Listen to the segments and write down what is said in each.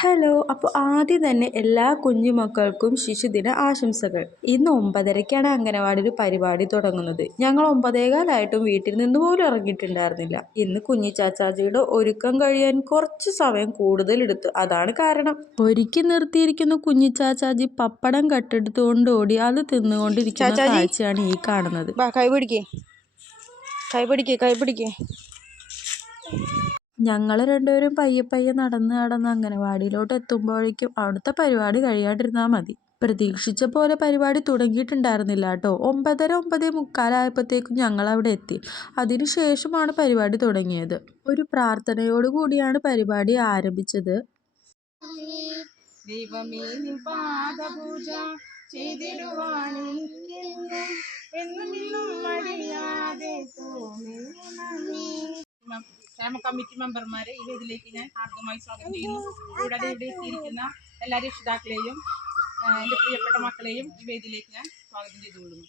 Hello അപ്പോൾ ആദ്യം തന്നെ എല്ലാ കുഞ്ഞുമക്കൾക്കും ശിശുദിന ആശംസകൾ. ഇന്ന് ഒമ്പതരയ്ക്കാണ് അംഗനവാടിയിൽ പരിപാടി തുടങ്ങുന്നത്. ഞങ്ങൾ ഒമ്പതേകാലായിട്ടും വീട്ടിൽ നിന്ന് പോലും ഇറങ്ങിയിട്ടുണ്ടായിരുന്നില്ല. ഇന്ന് കുഞ്ഞി ചാച്ചാജിയുടെ ഒരുക്കം കഴിയാൻ കുറച്ച് സമയം കൂടുതൽ എടുത്തു അതാണ് കാരണം. ഒരുക്കി നിർത്തിയിരിക്കുന്ന കുഞ്ഞി ചാച്ചാജി പപ്പടം കട്ടെടുത്തുകൊണ്ട് ഓടി അത് തിന്നുകൊണ്ടിരിക്കുന്ന ചാച്ചാജിയാണ് കാഴ്ചയാണ് ഈ കാണുന്നത്. കൈപിടിക്കേ കൈ പിടിക്കേ. കൈ പിടിക്കേ കൈ പിടിക്കേ. ഞങ്ങൾ രണ്ടുപേരും പയ്യെ പയ്യെ നടന്ന് നടന്ന് അംഗനവാടിയിലോട്ട് എത്തുമ്പോഴേക്കും അവിടുത്തെ പരിപാടി കഴിയാണ്ടിരുന്നാൽ മതി. പ്രതീക്ഷിച്ച പോലെ പരിപാടി തുടങ്ങിയിട്ടുണ്ടായിരുന്നില്ല കേട്ടോ. ഒമ്പതര ഒമ്പതേ മുക്കാലായപ്പോഴത്തേക്കും ഞങ്ങൾ അവിടെ എത്തി അതിനുശേഷമാണ് പരിപാടി തുടങ്ങിയത്. ഒരു പ്രാർത്ഥനയോട് കൂടിയാണ് പരിപാടി ആരംഭിച്ചത്. ദൈവമേ എന്നും എന്നും മടിയാതെ ക്ഷേമ കമ്മിറ്റി മെമ്പർമാരെ ഈ വേദിയിലേക്ക് ഞാൻ ഹാർദമായി സ്വാഗതം ചെയ്യുന്നു. കൂടാതെ ഇവിടെ എത്തിയിരിക്കുന്ന എല്ലാ രക്ഷിതാക്കളെയും എന്റെ പ്രിയപ്പെട്ട മക്കളെയും ഈ വേദിയിലേക്ക് ഞാൻ സ്വാഗതം ചെയ്തുകൊള്ളുന്നു.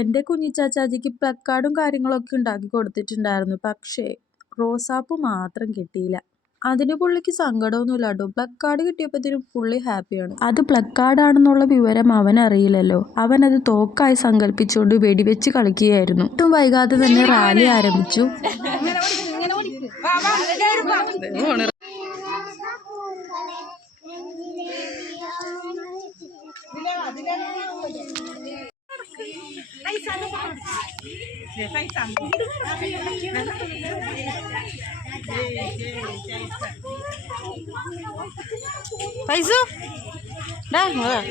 എന്റെ കുഞ്ഞിച്ചാച്ചാജിക്ക് പ്ലക്കാർഡും കാര്യങ്ങളൊക്കെ ഉണ്ടാക്കി കൊടുത്തിട്ടുണ്ടായിരുന്നു. പക്ഷേ റോസാപ്പ് മാത്രം കിട്ടിയില്ല. അതിന് പുള്ളിക്ക് സങ്കടമൊന്നുമില്ല. കേട്ടോ. പ്ലഗ് കാർഡ് കിട്ടിയപ്പോഴത്തേനും പുള്ളി ഹാപ്പിയാണ് അത് പ്ലഗ് കാർഡാണെന്നുള്ള വിവരം അവൻ അറിയില്ലല്ലോ അവൻ അത് തോക്കായി സങ്കല്പിച്ചുകൊണ്ട് വെടിവെച്ച് കളിക്കുകയായിരുന്നു. ഒട്ടും വൈകാതെ തന്നെ റാലി ആരംഭിച്ചു. വാ, tay sẵn tay dư đây mọi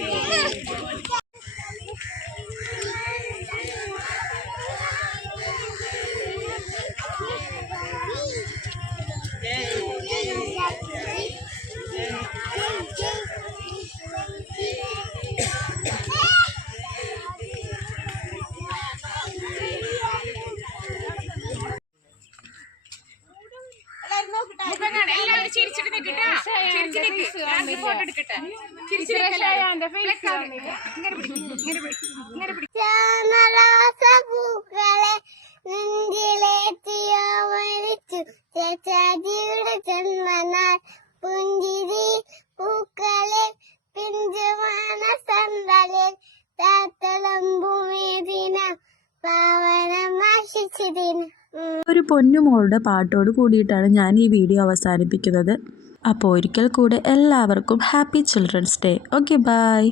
ചിരിച്ചിട്ട് നിൽക്കട്ടെ ചിരിച്ചിട്ട് നിൽക്ക് ഫോട്ടോ എടുക്കട്ടെ? ചിരിച്ച് ചാമരാസപൂക്കളെ നെഞ്ചിലേറ്റിയോ മരിച്ചു ചേച്ചാജിയുടെ ജന്മനാൾ പുഞ്ചിരി പൂക്കളെ പിഞ്ചുമാന ഒരു പൊന്നുമോളുടെ പാട്ടോട് കൂടിയിട്ടാണ് ഞാൻ ഈ വീഡിയോ അവസാനിപ്പിക്കുന്നത്. അപ്പോൾ ഒരിക്കൽ കൂടെ എല്ലാവർക്കും happy children's day. Okay bye.